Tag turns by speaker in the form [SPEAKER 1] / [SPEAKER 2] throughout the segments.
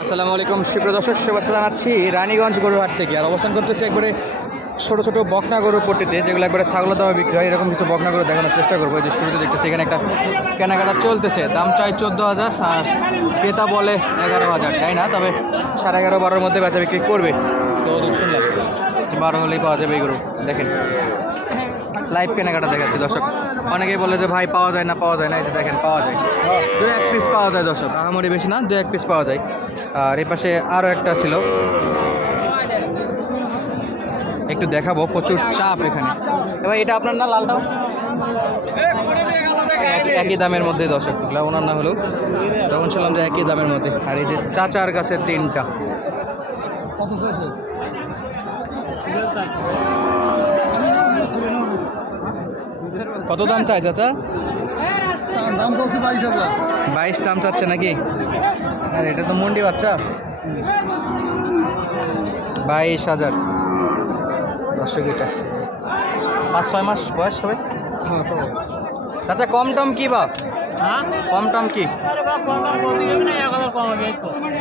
[SPEAKER 1] আসসালামু আলাইকুম, সুপ্রিয় দর্শক, শুভেচ্ছা জানাচ্ছি রানীগঞ্জ গরুহাট থেকে। আর অবস্থান করতেছি একবারে ছোট ছোট বকনা গরুর পট্টিতে, যেগুলো একবারে ছাগলের দামে বিক্রি হয়, এরকম কিছু বকনা গরু দেখানোর চেষ্টা করব। যে শুরুতে দেখতেছি, এখানে একটা কেনাকাটা চলতেছে। দাম চাই চোদ্দ হাজার, আর ক্রেতা বলে এগারো হাজার, তাই না? তবে সাড়ে এগারো বারোর মধ্যে বেচা বিক্রি করবে। তো শুনলাম বারো হলেই পাওয়া যাবে এই গরু। দেখেন। লাইভ কেনাকাটা দেখাচ্ছি, দর্শক। অনেকেই বলে যে, ভাই, পাওয়া যায় না, পাওয়া যায় না। এই যে দেখেন, পাওয়া যায়। দু এক পিস পাওয়া যায়, দর্শক। আহামরি বেশি না দু এক পিস পাওয়া যায়। আর এই পাশে আরও একটা ছিল। একটু দেখাবো, প্রচুর চাপ এখানে। এবার এটা আপনার না, লালটাও? একই- দামের মধ্যে, দর্শক। ওনার না হলেও। তখন শুনলাম যে একই দামের মধ্যে। আর এই যে চাচার কাছে তিনটা।
[SPEAKER 2] কত
[SPEAKER 1] কত দাম চাই চাচা?
[SPEAKER 2] দাম চাচ্ছে বাইশ হাজার।
[SPEAKER 1] বাইশ দাম চাচ্ছে নাকি? আর এটা তো মন্ডি বাচ্চা। বাইশ হাজার। দর্শক এটা। পাঁচ ছয় মাস বয়স হবে?
[SPEAKER 2] হ্যাঁ তো।
[SPEAKER 1] চাচা কম টম কি বা? কম টম কি?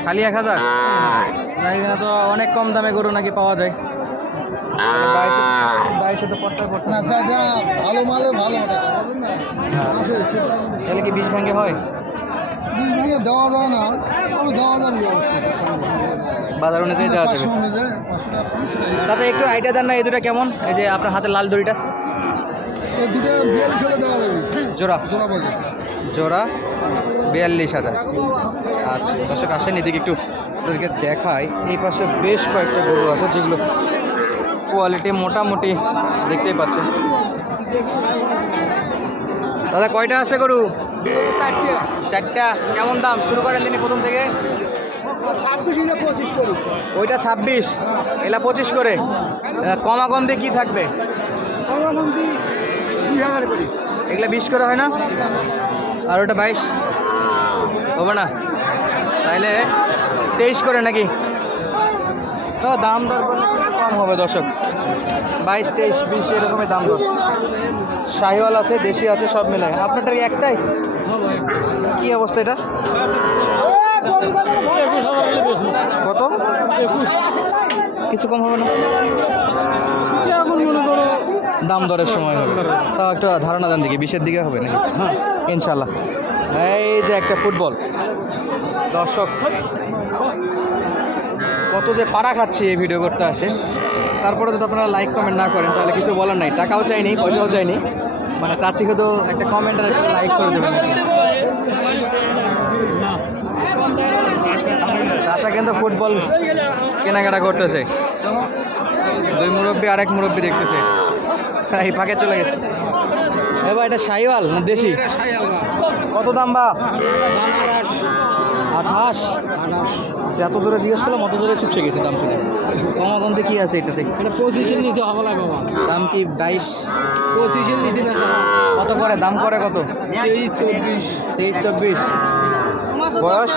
[SPEAKER 1] খালি এক হাজার? না তো অনেক কম দামে গরু নাকি পাওয়া যায় বাইশে বাইশে তো পড়তে পড়তে
[SPEAKER 2] না যেটা ভালো মালে ভালো টাকা বুঝলেন না? আছে সেটা
[SPEAKER 1] তাহলে কি হয়?
[SPEAKER 2] বিশ ভেঙে দেওয়া যায় না তবে দেওয়া যাবে
[SPEAKER 1] বাজার অনুযায়ী দেওয়া যাবে। একটু আইডিয়া দেন না এই দুটা কেমন? এই যে আপনার হাতে লাল দড়িটা।
[SPEAKER 2] এই দুটো বিয়াল্লিশ দেওয়া যাবে
[SPEAKER 1] জোড়া।
[SPEAKER 2] জোড়া বাজে
[SPEAKER 1] জোড়া বিয়াল্লিশ হাজার। আচ্ছা দর্শক আসেন এদিকে একটু ওদেরকে দেখাই। এই পাশে বেশ কয়েকটা গরু আছে যেগুলো কোয়ালিটি মোটামুটি দেখতেই পাচ্ছেন। দাদা কয়টা আছে গরু? চারটা। কেমন দাম? শুরু করেন তিনি প্রথম থেকে। ওইটা ছাব্বিশ। এলা পঁচিশ করে। আহ, কমা কম দিয়ে কী থাকবে এগুলা বিশ করে হয় না? আর ওটা বাইশ? হবে না। তাইলে তেইশ করে নাকি? তো দাম দর কম হবে দর্শক? বাইশ, তেইশ, বিশ, এরকমই দাম দর। শাহিওয়াল আছে, দেশি আছে, সব মিলায়। আপনারটা কি একটাই? কি অবস্থা এটা? কত? কিছু কম হবে না? দাম দরের সময় হবে। তাও একটা ধারণা দেন দিকে বিশের দিকে হবে নাকি? ইনশাল্লাহ এই যে একটা ফুটবল। দর্শক, কত যে পাড়া খাচ্ছি এই ভিডিও করতে আসে। তারপরে যদি আপনারা লাইক কমেন্ট না করেন তাহলে কিছু বলার নাই। টাকাও চাইনি পয়সাও চাইনি। মানে চাচ্ছি শুধু একটা কমেন্ট আর একটা লাইক করে দেবেন। চাচা কিন্তু ফুটবল কেনাকাটা করতেছে। দুই মুরব্বী আরেক মুরব্বী দেখতেছে। এই ফাঁকে চলে গেছে। এবার এটা শাহিওয়াল না দেশি? কত দাম বা আঠাশ। আচ্ছা, এত জোরে জিজ্ঞেস করলাম অত জোরে চুপসে গেছে দাম শুনে। কমা কমতে কি আছে এটাতে?
[SPEAKER 2] এটা পঁচিশের নিচে হবে না বাবা।
[SPEAKER 1] দাম কি বাইশ?
[SPEAKER 2] পঁচিশের নিচে না
[SPEAKER 1] কত করে? দাম করে কত?
[SPEAKER 2] তেইশ চব্বিশ।
[SPEAKER 1] তেইশ চব্বিশ। বয়স?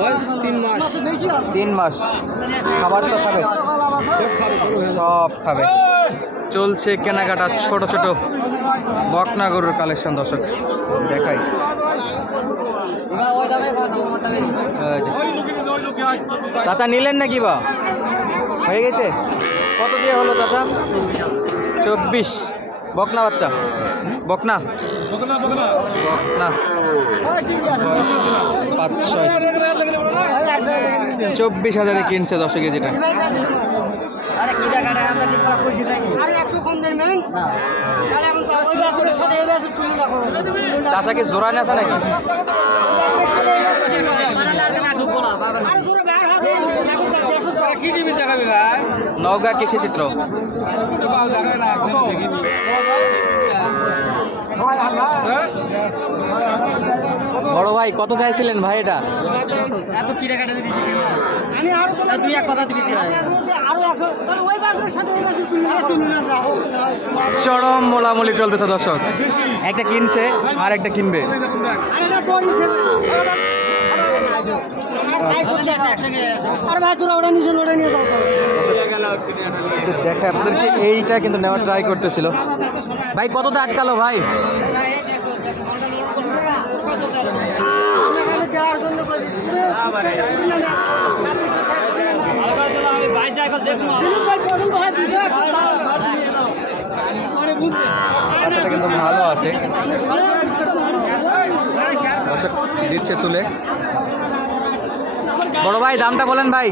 [SPEAKER 2] বয়স তিন মাস।
[SPEAKER 1] তিন মাস। খাবার তো খাবে। সব খাবে। চলছে কেনাকাটা ছোট ছোট বকনা গরুর কালেকশন দর্শক। দেখাই। চাচা নিলেন নাকি বা? হয়ে গেছে? কত দিয়ে হলো চাচা? চব্বিশ। বকনা বাচ্চা। বকনা? পাঁচ ছয় চব্বিশ হাজারে কিনছে দশ কেজিটা
[SPEAKER 3] আরে একশো কম দেন ম্যাম। তাহলে এখন তো ওই বাছুরের সাথে এই বাছুর তুলনা করো
[SPEAKER 1] চাচা কি জোড়া নেছে নাকি?
[SPEAKER 3] জোরে টাকা
[SPEAKER 2] কি টিভি দেখাবি ভাই?
[SPEAKER 1] নওগাঁ কৃষি চিত্র। বড় ভাই কত চাইছিলেন ভাই এটা?
[SPEAKER 3] আমি আরও তো দুই এক কথা দিবি আরও একশো তাহলে ওই বাছুরের সাথে ওই বাছুর তুলনা তুলনা
[SPEAKER 1] চরম মোলামুলি চলতেছে দর্শক। একটা কিনছে আর একটা কিনবে।
[SPEAKER 3] আরে না
[SPEAKER 1] দেখে আপনাদেরকে এইটা কিন্তু নেওয়ার ট্রাই করতেছিল। ভাই কততে আটকালো ভাই? বাচ্চাটা কিন্তু ভালো আছে। দিচ্ছে তুলে। বড় ভাই দামটা বলেন ভাই।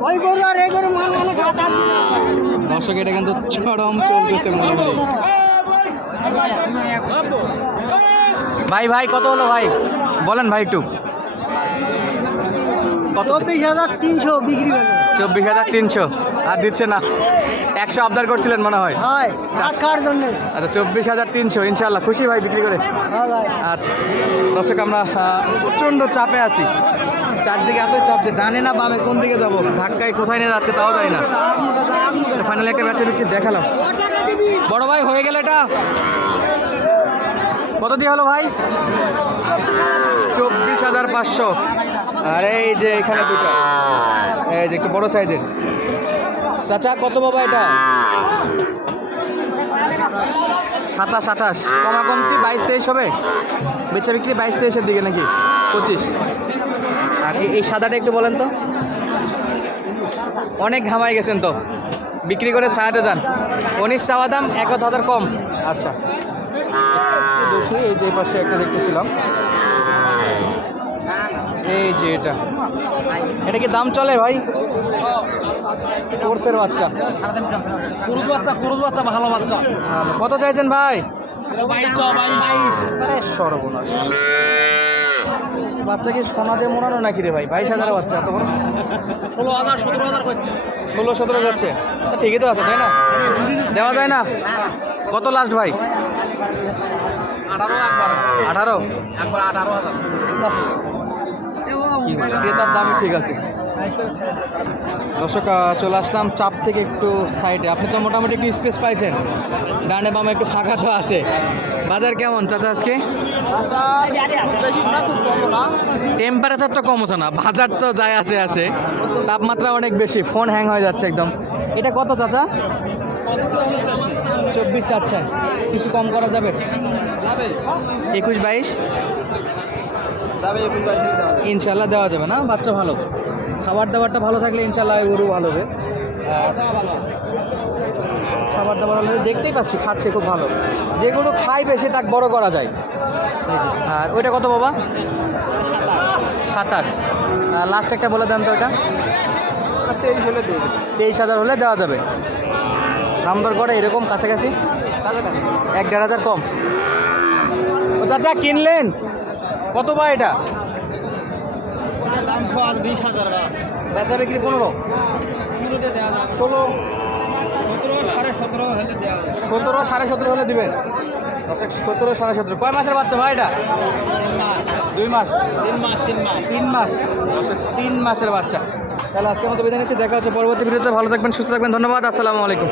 [SPEAKER 3] ওই আর
[SPEAKER 1] দর্শক এটা কিন্তু চরম চলতেছে মনে মনে ভাই ভাই কত হলো ভাই? বলেন ভাই একটু। কত?
[SPEAKER 3] চব্বিশ হাজার তিনশো বিক্রি হলো।
[SPEAKER 1] চব্বিশ হাজার তিনশো। আর দিচ্ছে না। একশো আবদার করছিলেন মনে হয়?
[SPEAKER 3] জন্য?
[SPEAKER 1] আচ্ছা চব্বিশ হাজার তিনশো ইনশাল্লাহ খুশি ভাই বিক্রি করে?
[SPEAKER 3] হ্যাঁ
[SPEAKER 1] আচ্ছা। দর্শক আমরা প্রচণ্ড চাপে আছি। চারদিকে এত চাপ যে ডানে না বামে কোন দিকে যাব। ধাক্কায় কোথায় নিয়ে যাচ্ছে তাও জানি না। ফাইনালি একটা ম্যাচের বিক্রি দেখালাম। বড় ভাই হয়ে গেল এটা। কত দিয়ে হলো ভাই? চব্বিশ হাজার পাঁচশো। আর এই যে এখানে দুটো। এই যে একটু বড় সাইজের। চাচা কত বাবা এটা? সাতাশ আঠাশ। কমা কমতি বাইশ তেইশ হবে? বেচা বিক্রি বাইশ তেইশের দিকে নাকি? পঁচিশ। আর এই- এই সাদাটা একটু বলেন তো। অনেক ঘামাই গেছেন তো। বিক্রি করে ছায়াতে যান। উনিশ চাওয়া দাম এক হাজার কম। আচ্ছা। দেখি এই যে পাশে একটা দেখতেছিলাম। এই যে এটা। এটা কি দাম চলে ভাই? কোর্সের বাচ্চা।
[SPEAKER 2] কুরুজ বাচ্চা কুরুজ বাচ্চা ভালো বাচ্চা।
[SPEAKER 1] কত চাইছেন ভাই? সর্বনাশ। বাচ্চা কি সোনা দিয়ে মোড়ানো নাকি রে ভাই? বাইশ হাজার বাচ্চা তখন
[SPEAKER 2] ষোলো হাজার সতেরো হাজার করছে
[SPEAKER 1] ষোলো সতেরো যাচ্ছে। ঠিকই তো আছে তাই না? দেওয়া যায় না? কত লাস্ট ভাই?
[SPEAKER 2] আঠারো
[SPEAKER 1] আঠারো?
[SPEAKER 2] একবার আঠারো হাজার।
[SPEAKER 1] ক্রেতার দামই ঠিক আছে। দর্শক চলে আসলাম চাপ থেকে একটু সাইডে আপনি তো মোটামুটি একটু স্পেস পাইছেন। ডানে বামে একটু ফাঁকা তো আছে। বাজার কেমন চাচা আজকে? টেম্পারেচার তো কম না বাজার তো যায় আছে আছে। তাপমাত্রা অনেক বেশি ফোন হ্যাং হয়ে যাচ্ছে একদম। এটা কত চাচা? চব্বিশ চাচ্ছেন কিছু কম করা যাবে? একুশ বাইশ? ইনশাল্লাহ দেওয়া যাবে না? বাচ্চা ভালো। খাবার দাবারটা ভালো থাকলে ইনশাল্লাহ গরু ভালো হবে। খাবার দাবার হলে দেখতেই পাচ্ছি খাচ্ছে খুব ভালো। যে গরু খাই বেশি তাকে বড় করা যায়। আর ওইটা কত বাবা? সাতাশ। লাস্ট একটা বলে দেন তো ওইটা। তেইশ হলে তেইশ হাজার হলে দেওয়া যাবে। দাম দর করে এরকম কাছাকাছি? এক দেড় হাজার কম। ও চাচা কিনলেন? কত বা এটা?
[SPEAKER 2] বিশ হাজার
[SPEAKER 1] বেচা বিক্রি পনেরো?
[SPEAKER 2] পনেরোতে দেওয়া যাবে।
[SPEAKER 1] ষোলো?
[SPEAKER 2] সতেরো সাড়ে সতেরো হলে দেওয়া যাবে।
[SPEAKER 1] সতেরো সাড়ে সতেরো হলে দিবেন? দশেক সতেরো সাড়ে সতেরো। কয় মাসের বাচ্চা ভাই এটা? দুই মাস?
[SPEAKER 2] তিন মাস তিন মাস।
[SPEAKER 1] তিন মাস। তিন মাসের বাচ্চা। তাহলে আজকের মতো বিদায় নিচ্ছি। দেখা হচ্ছে পরবর্তী ভিডিওতে। ভালো থাকবেন সুস্থ থাকবেন। ধন্যবাদ। আসসালামু আলাইকুম।